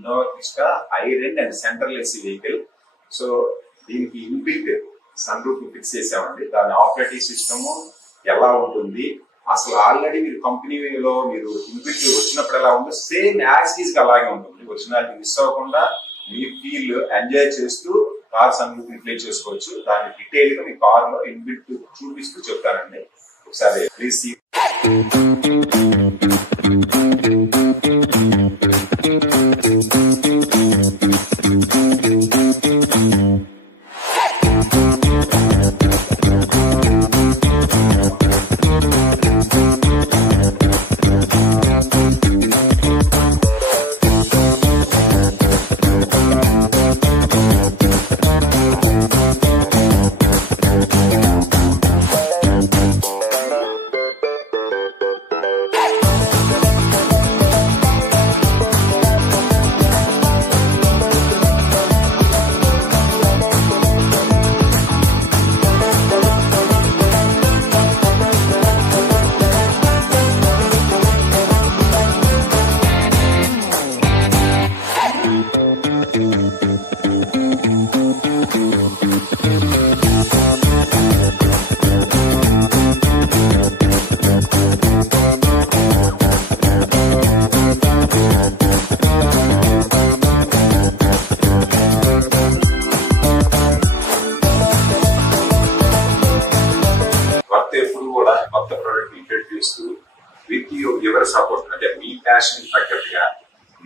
Innova Krista higher end and central AC vehicle. So దీనికి inbuilt sun roof fix చేసామండి. దాని operating system ఎలా ఉంటుంది, అసలు ఆల్రెడీ మీరు కంపెనీలో మీరు ఇన్బిల్ట్ వచ్చినప్పుడు ఎలా ఉందో సేమ్ యాజ్ ఈజ్ అలాగే ఉంటుంది. ఒరిజినాలిటీ మిస్ అవ్వకుండా మీ ఫీల్ ఎంజాయ్ చేస్తూ కార్ సన్ రూఫ్ రిప్లేస్ చేసుకోవచ్చు. దాన్ని డీటెయిల్ గా మీ కార్ లో ఇన్బిల్ట్ చూపిస్తూ చెప్తానండి. ఒకసారి ప్లీజ్ సీ. ఎప్పుడు కూడా కొత్త product introduce with your support, అంటే మీ ప్యాషన్ తగ్గట్టుగా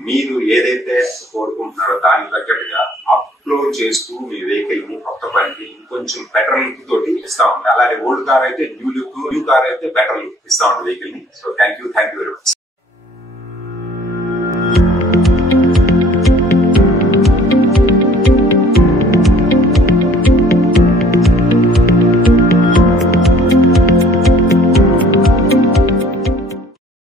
మీరు ఏదైతే కోరుకుంటున్నారో దానికి తగ్గట్టుగా అప్లోడ్ చేస్తూ మీ వెహికల్ ని కొత్త బండి ఇంకొంచెం బెటర్ లుక్ తోటి ఇస్తా ఉంటాం. అలాగే ఓల్డ్ కార్ అయితే న్యూ లుక్, న్యూ కార్ అయితే బెటర్ లుక్ ఇస్తా ఉంటాం వెహికల్ ని. So thank you very much.